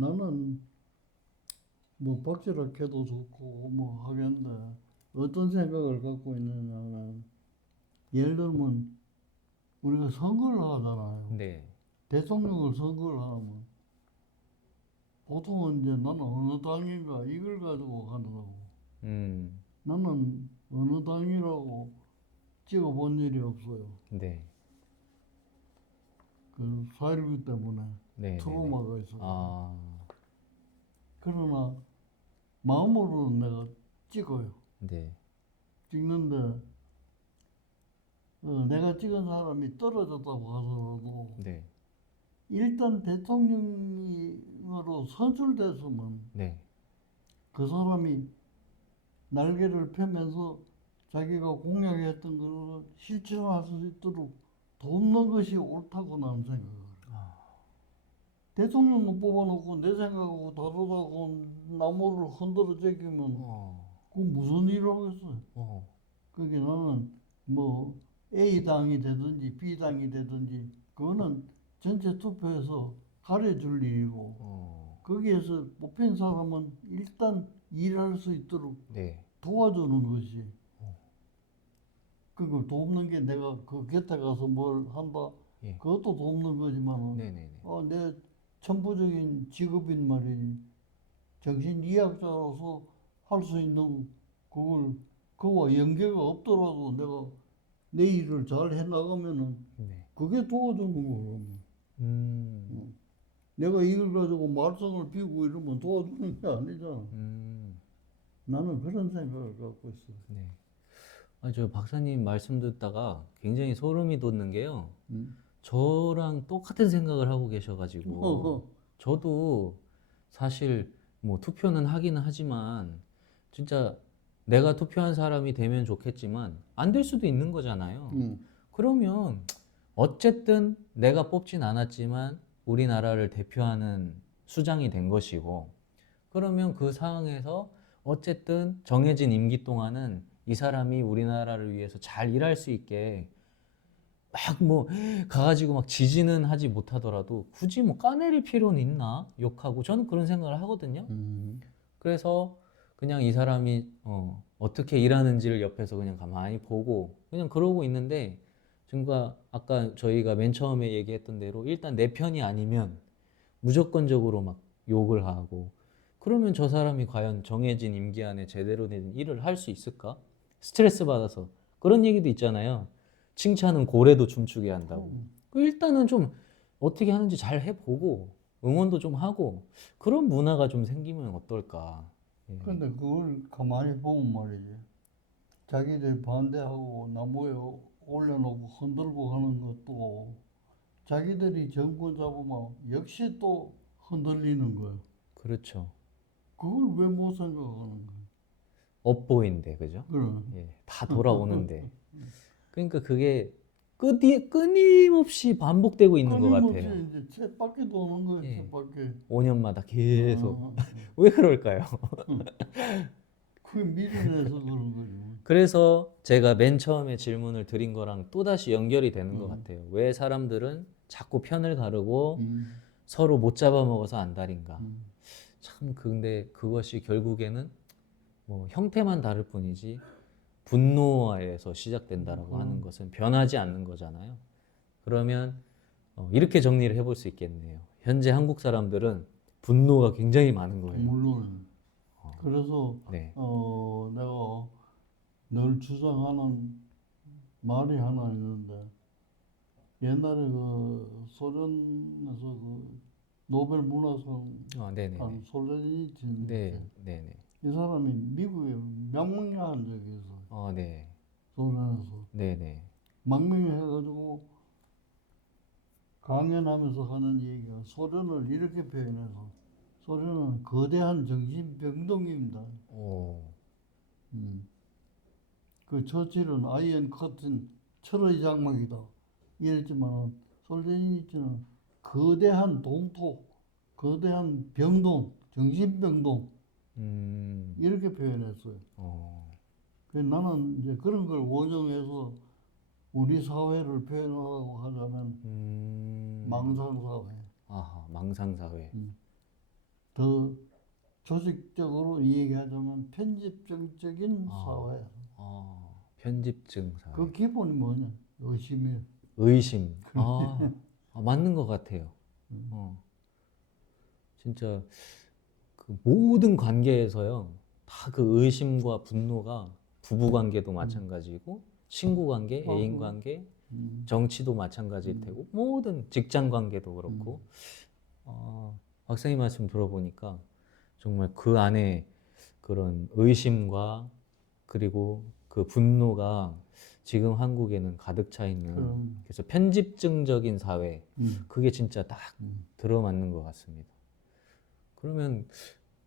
나는 뭐 박지락 해도 좋고 뭐 하겠는데 어떤 생각을 갖고 있느냐면 예를 들면 우리가 선거를 하잖아요. 네. 대통령을 선거를 하면 보통은 이제 나는 어느 당인가 이걸 가지고 가더라고. 음. 나는 어느 당이라고 찍어본 일이 없어요. 네. 그4.19 때문에 네. 네, 네. 트라우마가 있어요. 아. 그러나 마음으로는 내가 찍어요. 네. 찍는데 어, 내가 찍은 사람이 떨어졌다고 하더라도 네. 일단 대통령으로 선출됐으면 네. 그 사람이 날개를 펴면서 자기가 공약했던 걸 실천할 수 있도록 돕는 것이 옳다고 나는. 아. 대통령을 뽑아놓고 내 생각하고 다르다고 나무를 흔들어 제끼면 어. 그 무슨 일을 하겠어요? 어. 그게 나는 뭐 A 당이 되든지 B 당이 되든지 그거는 전체 투표에서 가려줄 일이고 어. 거기에서 뽑힌 사람은 일단 일할 수 있도록 네. 도와주는 것이 어. 그걸 돕는 게 내가 그 곁에 가서 뭘 한다 예. 그것도 돕는 거지만은 네, 네, 네. 어, 내 천부적인 직업인 말이지 정신이학자로서 할 수 있는 그걸 그와 연계가 없더라도 내가 내 일을 잘 해나가면은 네. 그게 도와주는 거고 음. 내가 이걸 가지고 말썽을 피우고 이러면 도와주는 게 아니잖아 음. 나는 그런 생각을 갖고 있어 네. 아, 저 박사님 말씀 듣다가 굉장히 소름이 돋는 게요. 응? 저랑 똑같은 생각을 하고 계셔가지고 어허. 저도 사실 뭐 투표는 하기는 하지만 진짜 내가 투표한 사람이 되면 좋겠지만 안 될 수도 있는 거잖아요. 응. 그러면 어쨌든 내가 뽑진 않았지만 우리나라를 대표하는 수장이 된 것이고 그러면 그 상황에서 어쨌든 정해진 임기 동안은 이 사람이 우리나라를 위해서 잘 일할 수 있게 막 뭐 가가지고 막 지지는 하지 못하더라도 굳이 뭐 까내릴 필요는 있나 욕하고 저는 그런 생각을 하거든요. 음. 그래서 그냥 이 사람이 어, 어떻게 일하는지를 옆에서 그냥 가만히 보고 그냥 그러고 있는데 지금과 아까 저희가 맨 처음에 얘기했던 대로 일단 내 편이 아니면 무조건적으로 막 욕을 하고 그러면 저 사람이 과연 정해진 임기 안에 제대로 된 일을 할 수 있을까? 스트레스 받아서 그런 얘기도 있잖아요. 칭찬은 고래도 춤추게 한다고. 그 일단은 좀 어떻게 하는지 잘 해보고 응원도 좀 하고 그런 문화가 좀 생기면 어떨까? 예. 근데 그걸 가만히 보면 말이지. 자기들 반대하고 나무에 올려놓고 흔들고 하는 것도 자기들이 정권 잡으면 역시 또 흔들리는 거예요. 그렇죠. 그걸 왜 못 생각하는 거야? 업보인데 그죠? 그래. 예, 다 돌아오는데. 그러니까 그게 끊이, 끊임없이 반복되고 있는 것 끊임없이 같아요. 이제 쳇바퀴 도는 거예요, 예. 쳇바퀴. 5년마다 계속. 아, 왜 그럴까요? 그게 미련해서 그런 거지. 그래서 제가 맨 처음에 질문을 드린 거랑 또다시 연결이 되는 것 음. 같아요. 왜 사람들은 자꾸 편을 가르고 음, 서로 못 잡아먹어서 안달인가? 음. 참 근데 그것이 결국에는 뭐 형태만 다를 뿐이지 분노에서 시작된다라고 음. 하는 것은 변하지 않는 거잖아요. 그러면 어, 이렇게 정리를 해볼 수 있겠네요. 현재 한국 사람들은 분노가 굉장히 많은 거예요. 물론. 어. 그래서 네, 어, 내가 늘 주장하는 말이 하나 있는데, 옛날에 그 소련에서 그 노벨 문화상 어, 네네, 한 솔레니친 네, 네, 네, 이 사람이 미국에 망명한 적이 있어. 어, 네, 소련에서 네, 네, 망명해가지고 강연하면서 하는 얘기가 소련을 이렇게 표현해서 소련은 거대한 정신병동입니다. 오, 음. 그 처칠은 아이언 커튼 철의 장막이다. 이랬지만 솔제니치는 거대한 동토 거대한 병동 정신병동 음, 이렇게 표현했어요. 어, 그래서 나는 이제 그런 걸 원용해서 우리 사회를 표현하고 하자면 음, 망상사회 아하, 망상사회. 음. 더 조직적으로 얘기하자면 편집증적인 아. 사회. 어, 편집증 사회. 그 기본이 뭐냐? 의심이에요. 의심. 아, 아, 맞는 것 같아요. 음. 어. 진짜 그 모든 관계에서요, 다 그 의심과 분노가 부부 관계도 마찬가지고, 친구 관계, 어, 애인 어. 관계, 음. 정치도 마찬가지일 음. 테고, 모든 직장 관계도 그렇고, 어, 박사님 말씀 들어보니까 정말 그 안에 그런 의심과 그리고 그 분노가 지금 한국에는 가득 차 있는 그럼, 그래서 편집증적인 사회 음. 그게 진짜 딱 음. 들어맞는 것 같습니다. 그러면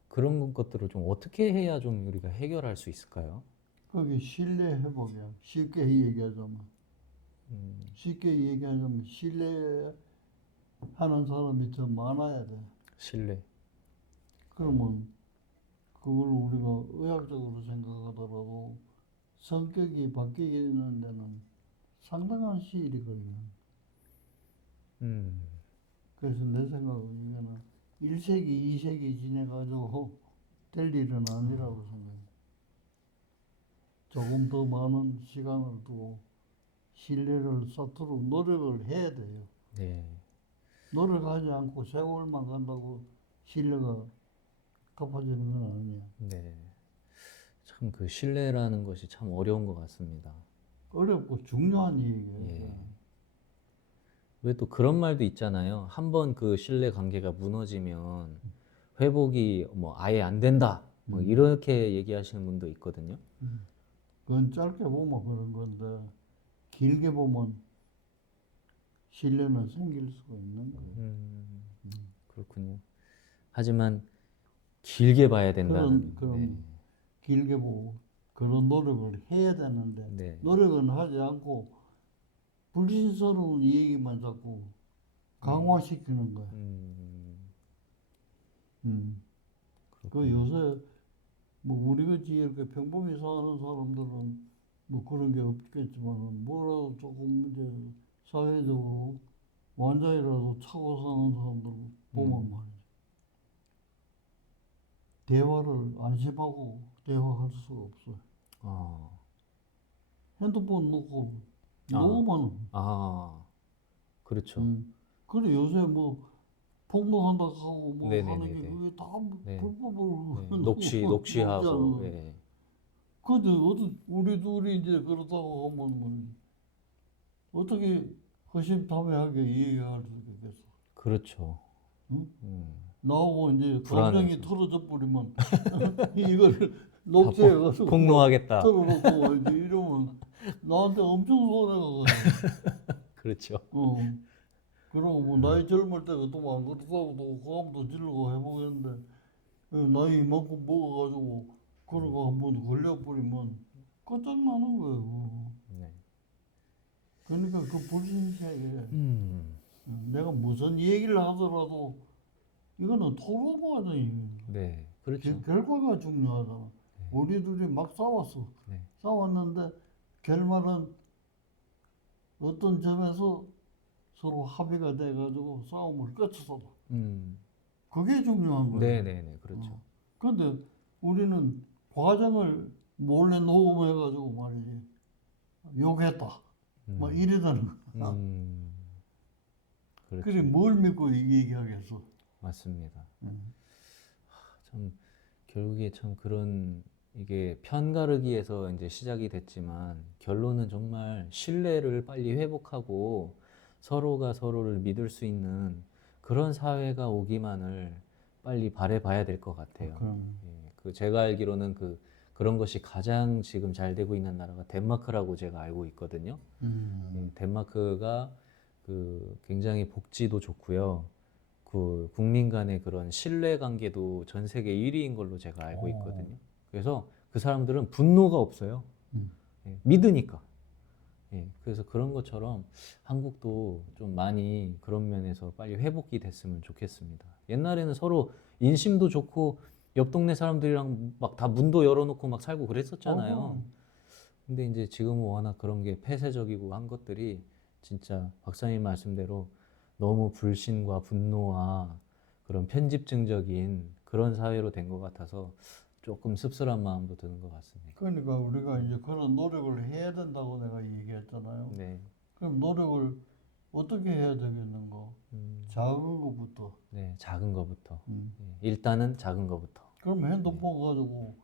그런 것들을 좀 어떻게 해야 좀 우리가 해결할 수 있을까요? 그게 신뢰 회복이야. 쉽게 얘기하자면. 음, 쉽게 얘기하자면 신뢰하는 사람이 더 많아야 돼. 신뢰. 그러면 그걸 우리가 의학적으로 생각하더라도 성격이 바뀌는 데는 상당한 시일이 걸려. 음, 그래서 내 생각은 이거는 1세기, 2세기 지내가지고 될 일은 아니라고 생각해. 조금 더 많은 시간을 두고 신뢰를 쌓도록 노력을 해야 돼요. 네. 노력하지 않고 세월만 간다고 신뢰가 갚아지는 건 아니야. 네. 참 그 신뢰라는 것이 참 어려운 것 같습니다. 어렵고 중요한 얘기예요. 예. 왜또 그런 말도 있잖아요. 한번 그 신뢰 관계가 무너지면 회복이 뭐 아예 안 된다. 뭐 음. 이렇게 얘기하시는 분도 있거든요. 그건 짧게 보면 그런 건데 길게 보면 신뢰는 생길 수가 있는 거예요. 음, 그렇군요. 하지만 길게 봐야 된다는. 그런- 그런 길게 보고 그런 노력을 해야 되는데 네. 네. 노력은 하지 않고 불신스러운 얘기만 자꾸 강화시키는 거야. 음, 음. 그. 요새 뭐 우리같이 이렇게 평범히 사는 사람들은 뭐 그런 게 없겠지만 뭐라도 조금 이제 사회적으로 완전이라도 차고 사는 사람들 보면 음. 말이지 대화를 안심하고 대화할 수가 없어요. 아, 핸드폰 놓고 아. 너무 많아. 아, 그렇죠. 음. 그래 요새 뭐 폭로한다 하고 뭐 네네네네. 하는 게 그게 다 네. 불법으로 네, 녹취 녹취하고. 예. 근데 어떤 우리 둘이 이제 그렇다고 하면 뭐 어떻게 허심탄회하게 얘기할 수 있겠어? 그렇죠. 응? 음. 나오고 이제. 감정이 털어져 버리면 이걸 녹취해 가지고 폭로하겠다. 털어놓고 이제 이러면 나한테 엄청 손해가 가. 그렇죠. 어. 그러고 뭐 나이 젊을 때가 또 안 그렇다고 또 고함도 지르고 해보겠는데 어, 나이 이만큼 먹어가지고 그러고 한번 걸려버리면 끝장나는 거예요. 네. 그러니까 그 불신세에 음. 내가 무슨 얘기를 하더라도 이거는 토론 과정이에요. 네. 그렇죠. 겨- 결과가 중요하잖아. 우리 둘이 막 싸웠어. 네. 싸웠는데 결말은 어떤 점에서 서로 합의가 돼가지고 싸움을 끝쳤어. 음. 그게 중요한 거야. 네, 네, 네. 그렇죠. 어. 근데 우리는 과정을 몰래 녹음해가지고 말이지 욕했다. 음. 막 이러다는 거야. 음. 그렇죠. 그래 뭘 믿고 이 얘기하겠어. 맞습니다. 응. 참 결국에 참 그런 이게 편가르기에서 이제 시작이 됐지만 결론은 정말 신뢰를 빨리 회복하고 서로가 서로를 믿을 수 있는 그런 사회가 오기만을 빨리 바래봐야 될 것 같아요. 그럼 예, 그 제가 알기로는 그 그런 것이 가장 지금 잘 되고 있는 나라가 덴마크라고 제가 알고 있거든요. 음. 음, 덴마크가 그 굉장히 복지도 좋고요. 그 국민 간의 그런 신뢰 관계도 전 세계 1위인 걸로 제가 알고 오. 있거든요. 그래서 그 사람들은 분노가 없어요. 음. 예, 믿으니까. 예, 그래서 그런 것처럼 한국도 좀 많이 그런 면에서 빨리 회복이 됐으면 좋겠습니다. 옛날에는 서로 인심도 좋고 옆 동네 사람들이랑 막 다 문도 열어놓고 막 살고 그랬었잖아요. 어, 근데 이제 지금은 워낙 그런 게 폐쇄적이고 한 것들이 진짜 박사님 말씀대로 너무 불신과 분노와 그런 편집증적인 그런 사회로 된 것 같아서 조금 씁쓸한 마음도 드는 것 같습니다. 그러니까 우리가 이제 그런 노력을 해야 된다고 내가 얘기했잖아요. 네. 그럼 노력을 어떻게 해야 되겠는가? 음, 작은 것부터. 네, 작은 거부터. 음. 예, 일단은 작은 거부터. 그럼 핸드폰 가지고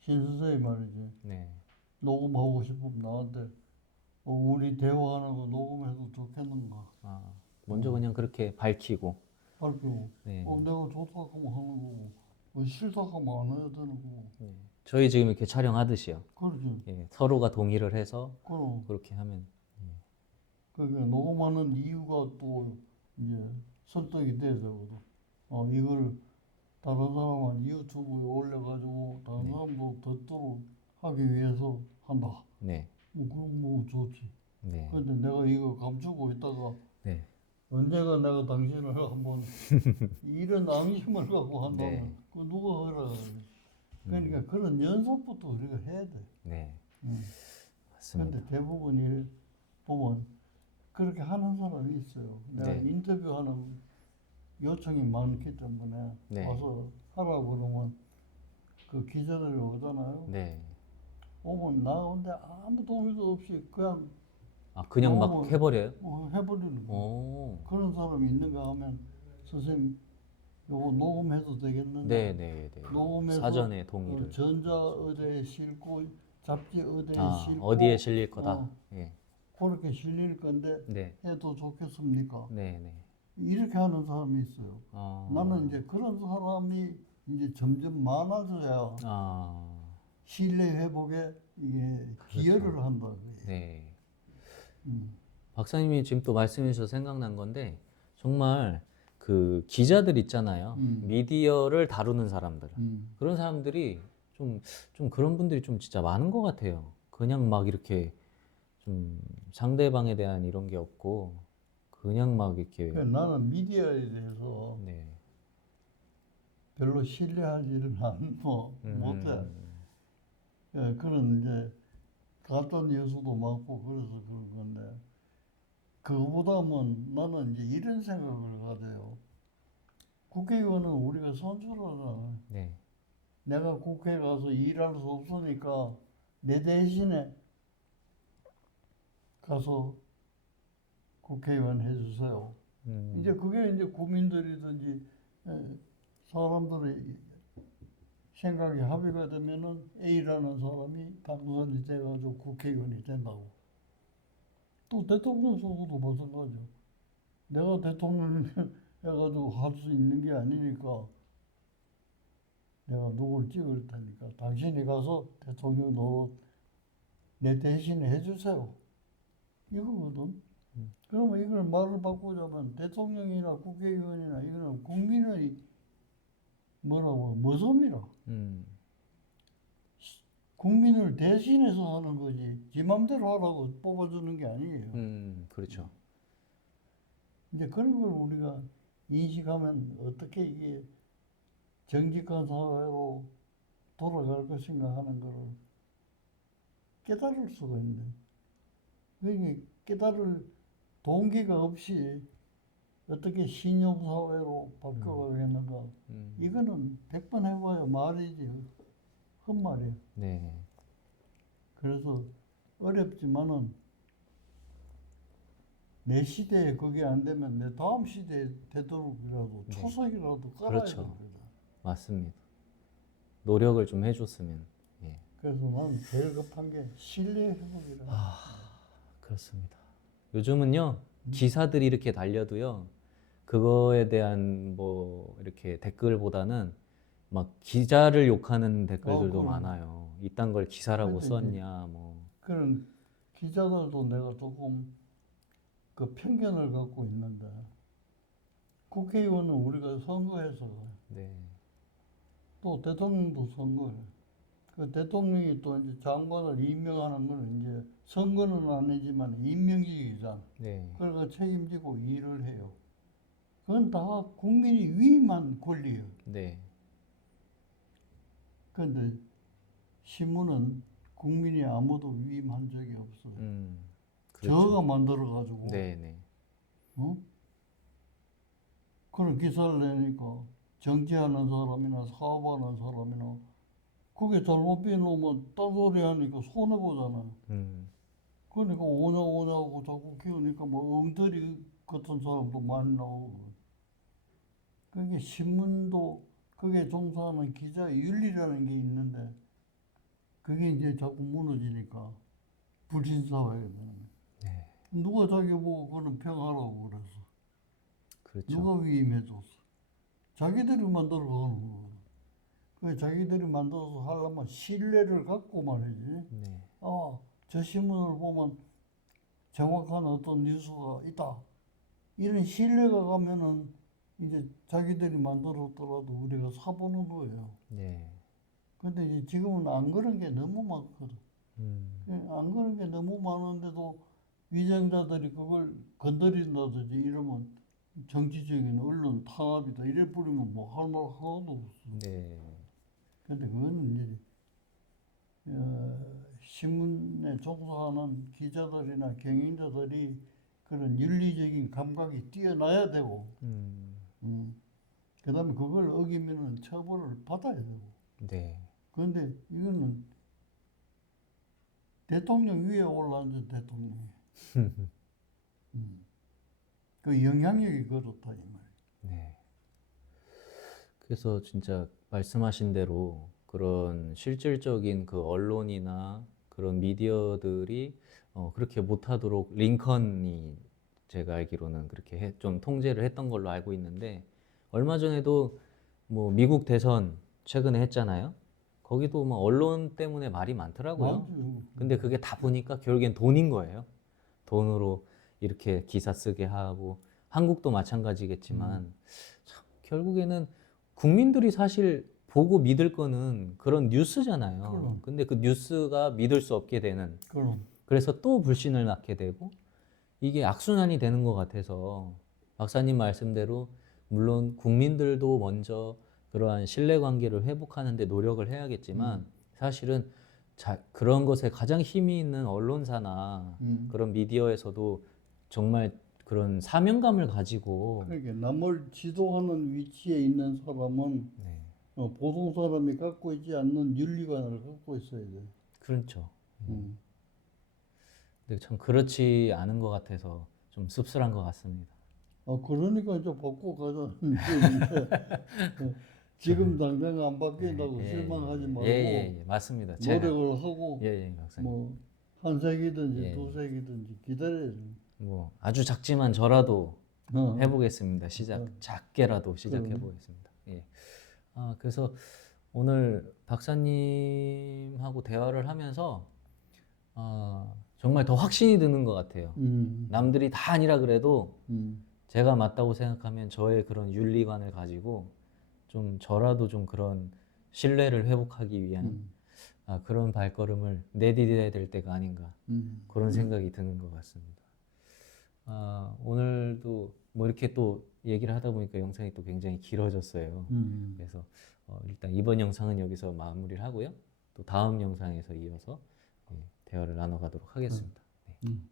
신 선생님 말이지 네. 녹음하고 싶으면 나한테 어, 우리 대화하는 거 녹음해도 좋겠는가? 아, 먼저 그냥 그렇게 밝히고. 밝히고 네. 어, 내가 좋다고 하는 거고 어, 싫다고 하면 안 해야 되는 거고 네. 저희 지금 이렇게 촬영하듯이요. 그렇지. 예, 서로가 동의를 해서 그럼 그렇게 하면 그게 녹음하는 이유가 또 이제 설득이 돼야 되거든. 어, 이걸 다른 사람한테 유튜브에 올려가지고 다른 네. 사람도 듣도록 하기 위해서 한다. 네. 뭐 그럼 뭐 좋지. 네. 근데 내가 이거 감추고 있다가 네. 언제가 내가 당신을 한번 이런 앙심을 갖고 한다면 네. 그 누가 허락하겠지. 그러니까 그런 연습부터 우리가 해야 돼. 네. 응. 맞습니다. 근데 대부분 일 보면 그렇게 하는 사람이 있어요. 내가 네. 인터뷰하는 요청이 많기 때문에 네. 와서 하라 그러면 그 기자들이 오잖아요. 네. 오면 나 근데 아무 도움도 없이 그냥 아, 그냥 막 해버려요? 뭐 해버리는 거. 오. 그런 사람이 있는가 하면 선생님 요거 녹음해도 되겠는가? 네, 네, 네. 녹음해서 사전에 어, 동의를. 전자 의대에 싣고 잡지 의대에 아, 싣고 어디에 실릴 거다. 어. 예. 그렇게 실릴 건데 네. 해도 좋겠습니까? 네, 네. 이렇게 하는 사람이 있어요. 아. 나는 이제 그런 사람이 이제 점점 많아져야 아. 신뢰 회복에 이게 기여를 한다. 네. 음. 박사님이 지금 또 말씀해 주셔서 생각난 건데 정말 그 기자들 있잖아요. 음. 미디어를 다루는 사람들. 음. 그런 사람들이 좀, 좀 그런 분들이 좀 진짜 많은 것 같아요. 그냥 막 이렇게 좀 상대방에 대한 이런 게 없고 그냥 막 이렇게 그러니까 나는 미디어에 대해서 네. 별로 신뢰하지를 않고 음. 못해. 예, 그런 이제 가짜 뉴스도 많고 그래서 그런 건데 그거보다는 나는 이제 이런 생각을 가져요. 국회의원은 우리가 선출하잖아. 네. 내가 국회에 가서 일할 수 없으니까 내 대신에 가서 국회의원 해주세요. 음. 이제 그게 이제 국민들이든지 에, 사람들의 생각이 합의가 되면은 A라는 사람이 당선이 돼가지고 국회의원이 된다고. 또 대통령 선거도 마찬가지야. 내가 대통령 해가지고 할 수 있는 게 아니니까 내가 누굴 찍을 테니까 당신이 가서 대통령 노릇 내 대신에 해주세요. 이거거든. 그러면 이걸 말을 바꾸자면 대통령이나 국회의원이나 이거는 국민의 뭐라고 모섬이라. 음. 국민을 대신해서 하는 거지. 지 맘대로 하라고 뽑아주는 게 아니에요. 음. 그렇죠. 이제 그런 걸 우리가 인식하면 어떻게 이게 정직한 사회로 돌아갈 것인가 하는 거를 깨달을 수가 있는데 그게 깨달을 동기가 없이 어떻게 신용사회로 바뀌어가겠는가 음. 이거는 백번 해봐야 말이지 헛말이에요 네. 그래서 어렵지만은 내 시대에 그게 안 되면 내 다음 시대에 되도록이라도 네. 초석이라도 깔아야 그렇죠. 됩니다. 맞습니다. 노력을 좀 해줬으면. 예. 그래서 나는 제일 급한 게 신뢰 회복이라. 아, 그렇습니다. 요즘은요, 기사들이 이렇게 달려도요, 그거에 대한 뭐, 이렇게 댓글보다는 막 기자를 욕하는 댓글들도 어, 그럼. 많아요. 이딴 걸 기사라고 근데 이제 썼냐, 뭐. 그런 기자들도 내가 조금 그 편견을 갖고 있는데 국회의원은 우리가 선거해서 네. 또 대통령도 선거해. 그 대통령이 또 이제 장관을 임명하는 거는 이제 선거는 아니지만 임명직이잖아. 네. 그러니까 책임지고 일을 해요. 그건 다 국민이 위임한 권리예요. 네. 그런데 신문은 국민이 아무도 위임한 적이 없어요. 음. 저가 그렇죠. 만들어 가지고 네, 네. 어? 그런 기사를 내니까 정치하는 사람이나 사업하는 사람이나 그게 잘못 빼놓으면 딴소리 하니까 손해보잖아요. 음, 그러니까 오냐 오냐고 자꾸 키우니까 뭐 엉터리 같은 사람도 많이 나오고 그게 신문도 그게 종사하는 기자의 윤리라는 게 있는데 그게 이제 자꾸 무너지니까 불신사회가 되는 거예요. 네, 누가 자기 보고 그런 평하라고 그래서 그렇죠. 누가 위임해줬어 자기들이 만들어 가는 거거든 그 자기들이 만들어서 하려면 신뢰를 갖고 말이지 네, 아, 저 신문을 보면 정확한 어떤 뉴스가 있다. 이런 신뢰가 가면은 이제 자기들이 만들었더라도 우리가 사보는 거예요. 네, 근데 지금은 안 그런 게 너무 많거든. 음, 예, 안 그런 게 너무 많은데도 위정자들이 그걸 건드린다든지 이러면 정치적인 언론 탄압이다. 이래 뿌리면 뭐 할 말 하나도 없어. 네, 근데 그거는 이제 어, 신문에 종사하는 기자들이나 경영자들이 그런 윤리적인 감각이 뛰어나야 되고, 음, 음, 그다음에 그걸 어기면은 처벌을 받아야 되고. 네, 그런데 이거는 대통령 위에 올라앉은 대통령이, 음, 그 영향력이 그렇다 이 말. 네. 그래서 진짜 말씀하신 대로 그런 실질적인 그 언론이나 그런 미디어들이 어, 그렇게 못하도록 링컨이 제가 알기로는 그렇게 해- 좀 통제를 했던 걸로 알고 있는데 얼마 전에도 뭐 미국 대선 최근에 했잖아요. 거기도 뭐 언론 때문에 말이 많더라고요. 맞아요. 근데 그게 다 보니까 결국엔 돈인 거예요. 돈으로 이렇게 기사 쓰게 하고 한국도 마찬가지겠지만 참 결국에는 국민들이 사실 보고 믿을 거는 그런 뉴스잖아요. 그럼. 근데 그 뉴스가 믿을 수 없게 되는 그럼. 그래서 또 불신을 낳게 되고 이게 악순환이 되는 것 같아서 박사님 말씀대로 물론 국민들도 먼저 그러한 신뢰 관계를 회복하는데 노력을 해야겠지만 사실은 자, 그런 것에 가장 힘이 있는 언론사나 음. 그런 미디어에서도 정말 그런 사명감을 가지고 그러니까 남을 지도하는 위치에 있는 사람은 네, 어, 보통 사람이 갖고 있지 않는 윤리관을 갖고 있어야 돼. 그렇죠. 음. 근데 참 그렇지 않은 것 같아서 좀 씁쓸한 것 같습니다. 아 그러니까 이제 가자는 얘기인데 어, 지금 당장 안 바뀐다고 예, 실망하지 말고 예, 예, 예, 맞습니다. 제가 노력을 하고 예, 예, 박사님. 뭐한 세기든지 예. 두 세기든지 기다려야 돼. 뭐 아주 작지만 저라도 어. 해보겠습니다. 시작 음. 작게라도 시작해. 보겠습니다. 예. 아 그래서 오늘 박사님하고 대화를 하면서 아 정말 더 확신이 드는 것 같아요. 음. 남들이 다 아니라 그래도 음. 제가 맞다고 생각하면 저의 그런 윤리관을 가지고 좀 저라도 좀 그런 신뢰를 회복하기 위한 음. 아, 그런 발걸음을 내디뎌야 될 때가 아닌가 음. 그런 생각이 드는 것 같습니다. 아, 오늘도 뭐 이렇게 또 얘기를 하다 보니까 영상이 또 굉장히 길어졌어요. 음. 그래서 어, 일단 이번 영상은 여기서 마무리를 하고요. 또 다음 영상에서 이어서 예, 대화를 나눠가도록 하겠습니다. 네. 음.